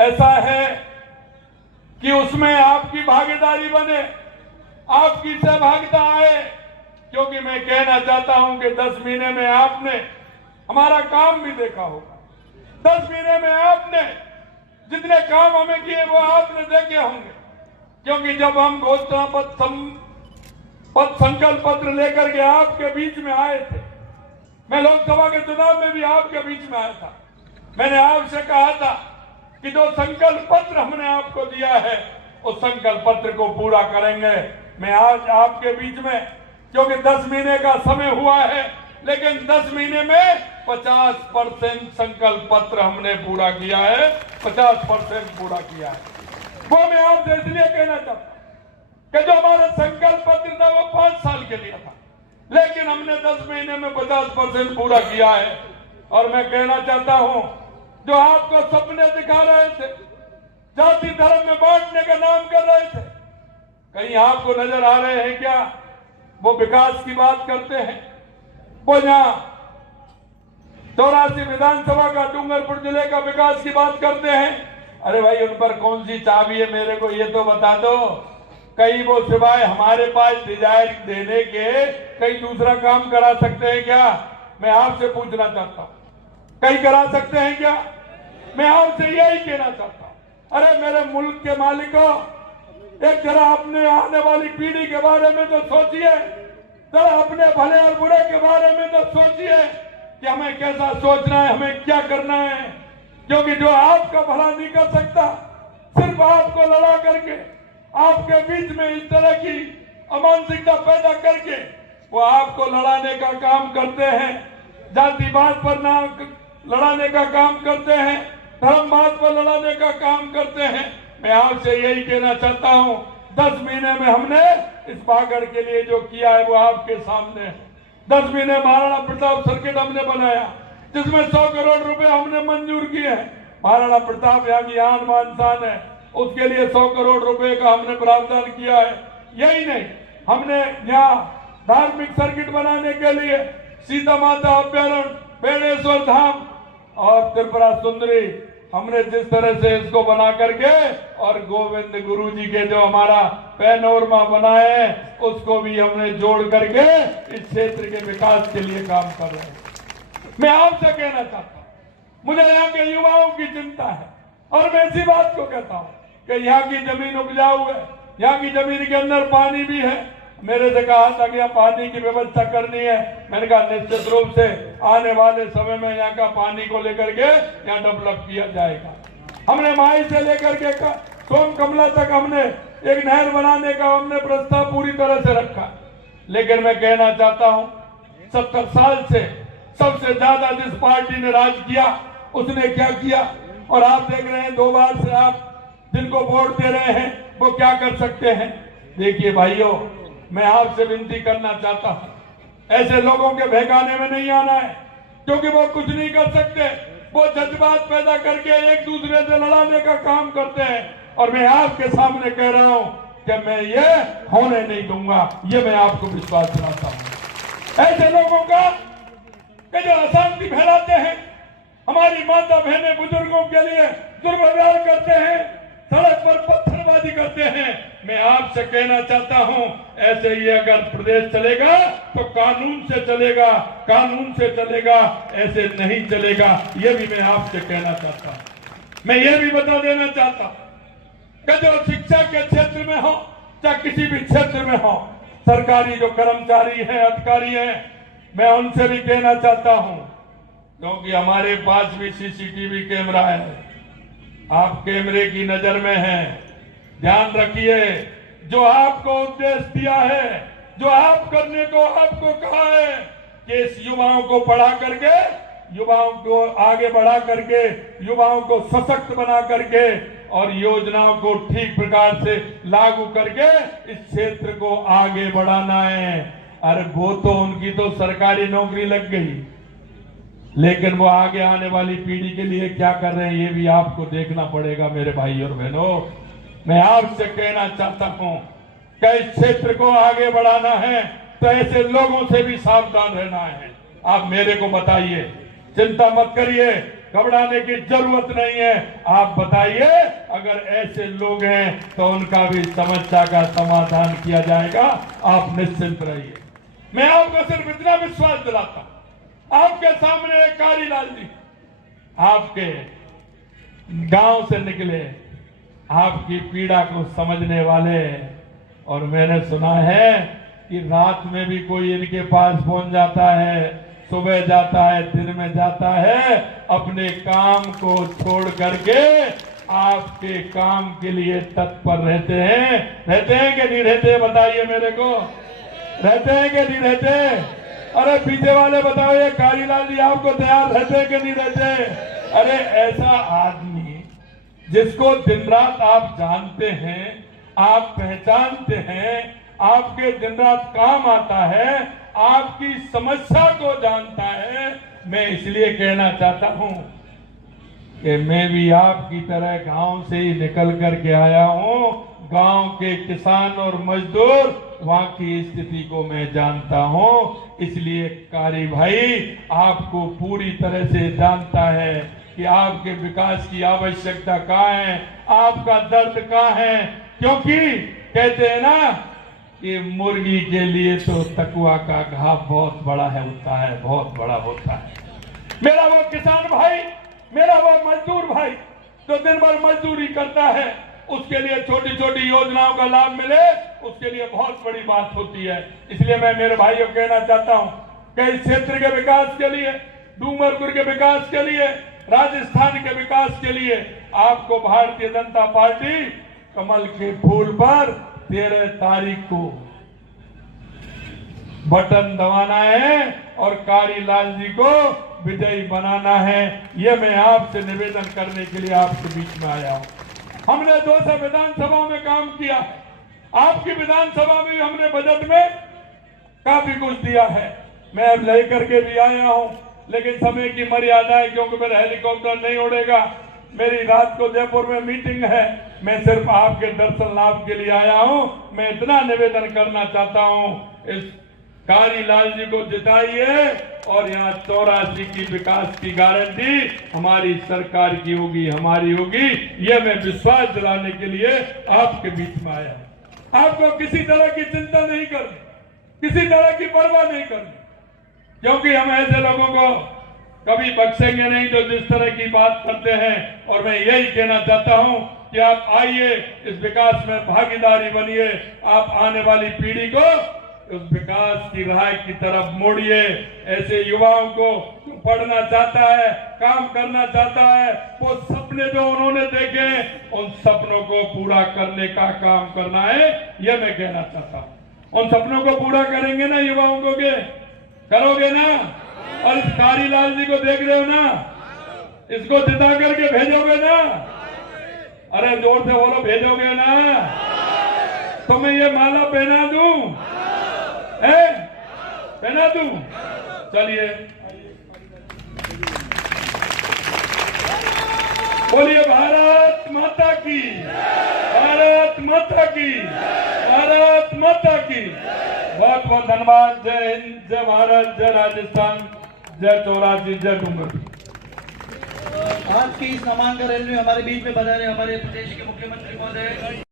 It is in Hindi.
ऐसा है कि उसमें आपकी भागीदारी बने, आपकी सहभागिता आए, क्योंकि मैं कहना चाहता हूं कि 10 महीने में आपने हमारा काम भी देखा होगा। 10 महीने में आपने जितने काम हमें किए वो आपने देखे होंगे, क्योंकि जब हम घोषणा पत्र संकल्प पत्र लेकर के आपके बीच में आए थे, मैं लोकसभा के चुनाव में भी आपके बीच में आया था, मैंने आपसे कहा था कि जो संकल्प पत्र हमने आपको दिया है उस संकल्प पत्र को पूरा करेंगे। मैं आज आपके बीच में, क्योंकि 10 महीने का समय हुआ है, लेकिन 10 महीने में 50% संकल्प पत्र हमने पूरा किया है, 50% पूरा किया है। वो मैं आपसे इसलिए कहना चाहता हूं कि जो हमारा संकल्प पत्र था वो 5 साल के लिए था, लेकिन हमने 10 महीने में 50% पूरा किया है। और मैं कहना चाहता हूं, जो आपको सपने दिखा रहे थे, जाति धर्म में बांटने का नाम कर रहे थे, कहीं आपको नजर आ रहे हैं क्या? वो विकास की बात करते हैं, वो यहाँ 84 विधानसभा का डूंगरपुर जिले का विकास की बात करते हैं। अरे भाई, उन पर कौन सी चाबी है, मेरे को ये तो बता दो। कहीं वो सिवाय हमारे पास डिजायर देने के कहीं दूसरा काम करा सकते हैं क्या? मैं आपसे पूछना चाहता हूं, कहीं करा सकते हैं क्या? मैं आपसे यही कहना चाहता हूं, अरे मेरे मुल्क के मालिकों, एक जरा अपने आने वाली पीढ़ी के बारे में तो सोचिए, जरा अपने भले और बुरे के बारे में तो सोचिए कि हमें कैसा सोचना है, हमें क्या करना है। क्योंकि जो आपका भला नहीं कर सकता, सिर्फ आपको लड़ा करके, आपके बीच में इस तरह की अमानसिकता पैदा करके वो आपको लड़ाने का काम करते हैं, जातिवाद पर ना लड़ाने का काम करते हैं, धर्मवाद पर लड़ाने का काम करते हैं। मैं आपसे यही कहना चाहता हूं, 10 महीने में हमने इस बागड़ के लिए जो किया है वो आपके सामने है। 10 महीने महाराणा प्रताप सर्किट हमने बनाया, जिसमें 100 करोड़ रुपए हमने मंजूर किए हैं। महाराणा प्रताप यहाँ की आन बान शान है, उसके लिए 100 करोड़ रुपए का हमने प्रावधान किया है। यही नहीं, हमने यहाँ धार्मिक सर्किट बनाने के लिए सीता माता अभ्यारण्य, बेणेश्वर धाम और त्रिपुरा सुंदरी, हमने जिस तरह से इसको बना करके, और गोविंद गुरु जी के जो हमारा पैनोरमा बनाए हैं उसको भी हमने जोड़ करके इस क्षेत्र के विकास के लिए काम कर रहे हैं। मैं आपसे कहना चाहता हूं, मुझे यहाँ के युवाओं की चिंता है, और मैं इसी बात को कहता हूँ कि यहाँ की जमीन उपजाऊ है, यहाँ की जमीन के अंदर पानी भी है। मेरे से कहा था कि यहाँ पानी की व्यवस्था करनी है, मैंने कहा निश्चित रूप से आने वाले समय में यहाँ का पानी को लेकर के यहाँ डेवलप किया जाएगा। हमने माई से लेकर के सोम कमला तक हमने एक नहर बनाने का हमने प्रस्ताव पूरी तरह से रखा। लेकिन मैं कहना चाहता हूँ, 70 साल से सबसे ज्यादा जिस पार्टी ने राज किया उसने क्या किया, और आप देख रहे हैं 2 बार से आप जिनको वोट दे रहे हैं वो क्या कर सकते हैं। देखिए भाइयों, मैं आपसे विनती करना चाहता हूं, ऐसे लोगों के बहकाने में नहीं आना है, क्योंकि वो कुछ नहीं कर सकते। वो जज्बात पैदा करके एक दूसरे से लड़ाने का काम करते हैं, और मैं आपके सामने कह रहा हूं कि मैं ये होने नहीं दूंगा। ये मैं आपको विश्वास दिलाता हूं। ऐसे लोगों का कि जो अशांति फैलाते हैं, हमारी माता बहनें बुजुर्गों के लिए दुर्व्यवहार करते हैं, सड़क पर पत्थरबाजी करते हैं, मैं आपसे कहना चाहता हूं, ऐसे ही अगर प्रदेश चलेगा तो कानून से चलेगा, कानून से चलेगा, ऐसे नहीं चलेगा। ये भी मैं आपसे कहना चाहता हूं। मैं ये भी बता देना चाहता हूं कि जो शिक्षा के क्षेत्र में हो, चाहे किसी भी क्षेत्र में हो, सरकारी जो कर्मचारी हैं, अधिकारी हैं, मैं उनसे भी कहना चाहता हूं, क्योंकि हमारे पास भी सीसीटीवी कैमरा है, आप कैमरे की नजर में हैं, ध्यान रखिए। जो आपको उद्देश्य दिया है, जो आप करने को आपको कहा है कि इस युवाओं को पढ़ा करके, युवाओं को आगे बढ़ा करके, युवाओं को सशक्त बना करके और योजनाओं को ठीक प्रकार से लागू करके इस क्षेत्र को आगे बढ़ाना है। अरे वो तो उनकी तो सरकारी नौकरी लग गई, लेकिन वो आगे आने वाली पीढ़ी के लिए क्या कर रहे हैं ये भी आपको देखना पड़ेगा। मेरे भाई और बहनों, मैं आपसे कहना चाहता हूं कि इस क्षेत्र को आगे बढ़ाना है तो ऐसे लोगों से भी सावधान रहना है। आप मेरे को बताइए, चिंता मत करिए, घबराने की जरूरत नहीं है। आप बताइए, अगर ऐसे लोग हैं तो उनका भी समस्या का समाधान किया जाएगा, आप निश्चिंत रहिए। मैं आपको सिर्फ इतना विश्वास दिलाता हूं, आपके सामने एक कारीलाल जी आपके गांव से निकले, आपकी पीड़ा को समझने वाले, और मैंने सुना है कि रात में भी कोई इनके पास पहुंच जाता है, सुबह जाता है, दिन में जाता है, अपने काम को छोड़ करके आपके काम के लिए तत्पर रहते हैं कि नहीं रहते? बताइए मेरे को, रहते हैं कि नहीं रहते? अरे पीछे वाले बताओ, ये कारीलाल जी आपको तैयार रहते कि नहीं रहते? अरे ऐसा आदमी जिसको दिन रात आप जानते हैं, आप पहचानते हैं, आपके दिन रात काम आता है, आपकी समस्या को जानता है। मैं इसलिए कहना चाहता हूं कि मैं भी आपकी तरह गांव से ही निकल करके आया हूं। गांव के किसान और मजदूर, वहां की स्थिति को मैं जानता हूं। इसलिए कारी भाई आपको पूरी तरह से जानता है कि आपके विकास की आवश्यकता कहाँ है, आपका दर्द कहाँ है। क्योंकि कहते हैं ना कि मुर्गी के लिए तो तकुआ का घाव बहुत बड़ा होता है, बहुत बड़ा होता है। मेरा वो किसान भाई, मेरा वो मजदूर भाई जो दिन भर मजदूरी करता है, उसके लिए छोटी छोटी योजनाओं का लाभ मिले, उसके लिए बहुत बड़ी बात होती है। इसलिए मैं मेरे भाइयों को कहना चाहता हूं कि इस क्षेत्र के विकास के लिए, डूंगरपुर के विकास के लिए, राजस्थान के विकास के लिए आपको भारतीय जनता पार्टी कमल के फूल पर 13 तारीख को बटन दबाना है और कारीलाल जी को विजयी बनाना है। यह मैं आपसे निवेदन करने के लिए आपके बीच में आया हूं। हमने 200 विधानसभा में काम किया, आपकी विधानसभा में हमने बजट में काफी कुछ दिया है। मैं अब लेकर के भी आया हूं, लेकिन समय की मर्यादा है, क्योंकि मेरा हेलीकॉप्टर नहीं उड़ेगा। मेरी रात को जयपुर में मीटिंग है, मैं सिर्फ आपके दर्शन लाभ के लिए आया हूं। मैं इतना निवेदन करना चाहता हूं, इस कारीलाल जी को जिताइए और यहाँ 84 की विकास की गारंटी हमारी सरकार की होगी, हमारी होगी। यह मैं विश्वास दिलाने के लिए आपके बीच में आया हूं। आपको किसी तरह की चिंता नहीं करनी, किसी तरह की परवाह नहीं करनी, क्योंकि हम ऐसे लोगों को कभी बख्शेंगे नहीं जो जिस तरह की बात करते हैं। और मैं यही कहना चाहता हूं कि आप आइए, इस विकास में भागीदारी बनिए, आप आने वाली पीढ़ी को उस विकास की राह की तरफ मोड़िए। ऐसे युवाओं को पढ़ना चाहता है, काम करना चाहता है, वो सपने जो उन्होंने देखे, उन सपनों को पूरा करने का काम करना है, यह मैं कहना चाहता हूं। उन सपनों को पूरा करेंगे ना युवाओं को, के करोगे ना? और इस कारीलाल जी को देख रहे हो ना, इसको जिता करके भेजोगे ना? अरे जोर से बोलो, भेजोगे ना? तो मैं ये माला पहना दूं, पहना दूं? चलिए बोलिए भारत माता की, भारत माता की, भारत माता की। बहुत बहुत धन्यवाद। जय हिंद, जय भारत, जय राजस्थान, जय 84, जय डूंगरपुर। आज की इस नामांकन रैली में हमारे बीच में बधाई हमारे प्रदेश के मुख्यमंत्री महोदय